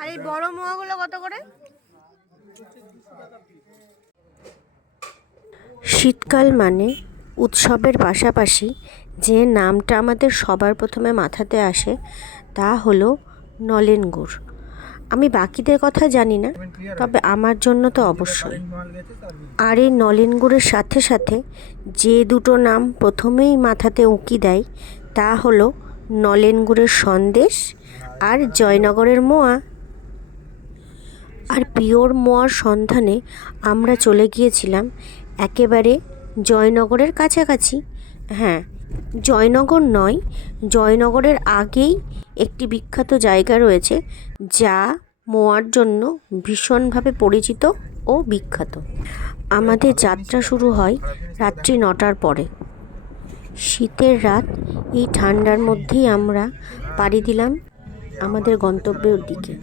আর এই বড় মোয়াগুলো কত করে? শীতকাল মানে উৎসবের পাশাপাশি যে নামটা আমাদের সবার প্রথমে মাথাতে আসে, তা হলো নলেন গুড়। আমি বাকিদের কথা জানি না, তবে আমার জন্য তো অবশ্যই। আর এই নলেন গুড়ের সাথে সাথে যে দুটো নাম প্রথমেই মাথাতে উঁকি দেয়, তা হলো নলেন গুড়ের সন্দেশ আর জয়নগরের মোয়া। আর পিওর মোয়ার সন্ধানে আমরা চলে গিয়েছিলাম একেবারে জয়নগরের কাছাকাছি। হ্যাঁ জয়নগর নয়, জয়নগরের আগেই একটি বিখ্যাত জায়গা রয়েছে যা মোয়ার জন্য ভীষণভাবে পরিচিত ও বিখ্যাত। আমাদের যাত্রা শুরু হয় রাত্রি নটার পরে। শীতের রাত, এই ঠান্ডার মধ্যেই আমরা পাড়ি দিলাম আমাদের গন্তব্যের দিকে।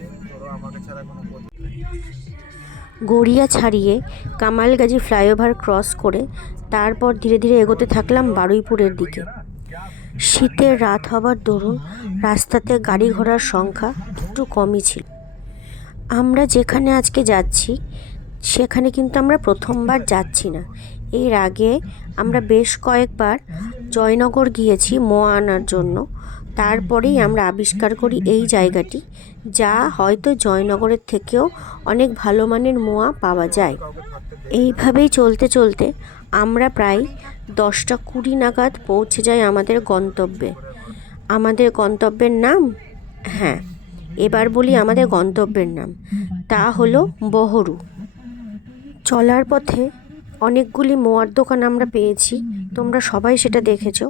গড়িয়া ছাড়িয়ে কামালগাজি ফ্লাইওভার ক্রস করে তারপর ধীরে ধীরে এগোতে থাকলাম বারুইপুরের দিকে। শীতের রাত হবার দরুন রাস্তাতে গাড়ি ঘোড়ার সংখ্যা একটু কমই ছিল। আমরা যেখানে আজকে যাচ্ছি, সেখানে কিন্তু আমরা প্রথমবার যাচ্ছি না। এর আগে আমরা বেশ কয়েকবার জয়নগর গিয়েছি মোয়া আনার জন্য। তারপরেই আমরা আবিষ্কার করি এই জায়গাটি, যা হয়তো জয়নগরের থেকেও অনেক ভালো মানের মোয়া পাওয়া যায়। এইভাবেই চলতে চলতে আমরা প্রায় দশটা কুড়ি নাগাদ পৌঁছে যাই আমাদের গন্তব্যে। আমাদের গন্তব্যের নাম? হ্যাঁ এবার বলি আমাদের গন্তব্যের নাম। তা হলো বহরু। চলার পথে অনেকগুলি মোয়ার দোকান আমরা পেয়েছি তোমরা সবাই সেটা দেখেছ।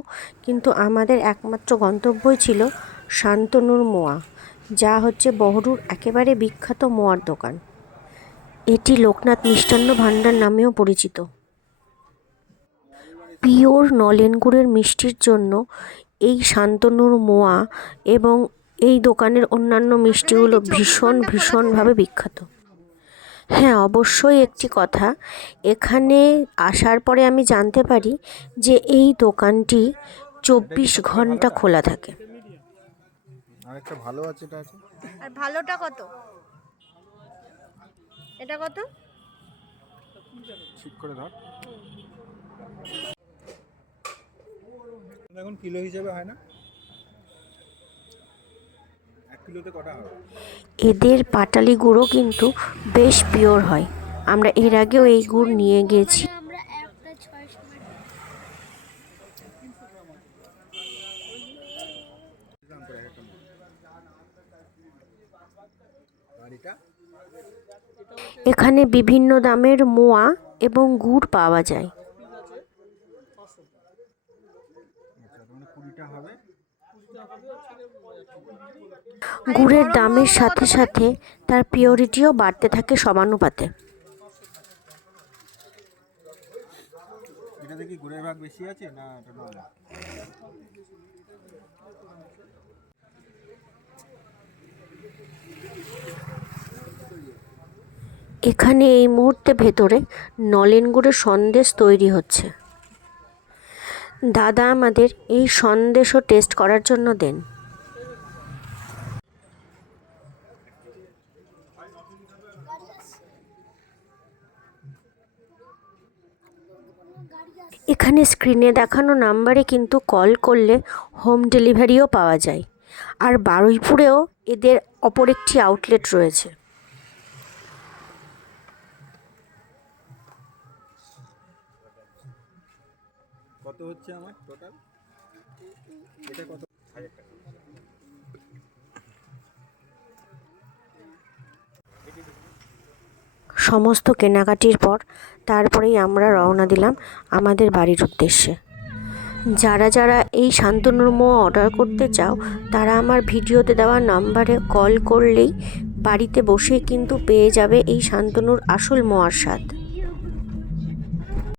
কিন্তু আমাদের একমাত্র গন্তব্যই ছিল শান্তনুর মোয়া যা হচ্ছে বহরুর একেবারে বিখ্যাত মোয়ার দোকান। এটি লোকনাথ মিষ্টান্ন ভাণ্ডার নামেও পরিচিত। পিওর নলেন গুড়ের মিষ্টির জন্য এই শান্তনুর মোয়া এবং এই দোকানের অন্যান্য মিষ্টিগুলো ভীষণ ভীষণভাবে বিখ্যাত। হ্যাঁ অবশ্যই একটি কথা। এখানে আসার পরে আমি জানতে পারি যে এই দোকানটি চব্বিশ ঘণ্টা খোলা থাকে। আরেকটা ভালো আছে এটা আছে। আর ভালোটা কত? এটা কত? ঠিক করে ধর। এখন কিলো হিসেবে হয় না? এদের পাটালি গুঁড়ো কিন্তু বেশ পিওর হয়। আমরা এর আগেও এই গুড় নিয়ে এটা এখানে বিভিন্ন দামের মোয়া এবং গুড় পাওয়া যায়। আচ্ছা হবে। গুড়ের দামের সাথে সাথে তার পিওরিটিও বাড়তে থাকে সমানুপাতে। এটাতে কি গুড়ের ভাগ বেশি আছে না এটা নর্মাল এখানে এই মুহূর্তে ভেতরে নলেন গুড়ের সন্দেশ তৈরি হচ্ছে। দাদা আমাদের এই সন্দেশও টেস্ট করার জন্য দেন। এখানে স্ক্রিনে দেখানো নাম্বারে কিন্তু কল করলে হোম ডেলিভারিও পাওয়া যায়। আর বারুইপুরেও এদের অপর একটি আউটলেট রয়েছে। কত হচ্ছে আমার টোটাল এটা কত? হাজার টাকা সমস্ত কেনাকাটির পর তারপরেই আমরা রওনা দিলাম আমাদের বাড়ির উদ্দেশ্যে। যারা যারা এই শান্তনুর মোয়া অর্ডার করতে চাও, তারা আমার ভিডিওতে দেওয়া নাম্বারে কল করলেই বাড়িতে বসেই কিন্তু পেয়ে যাবে এই শান্তনুর আসল মোয়ার স্বাদ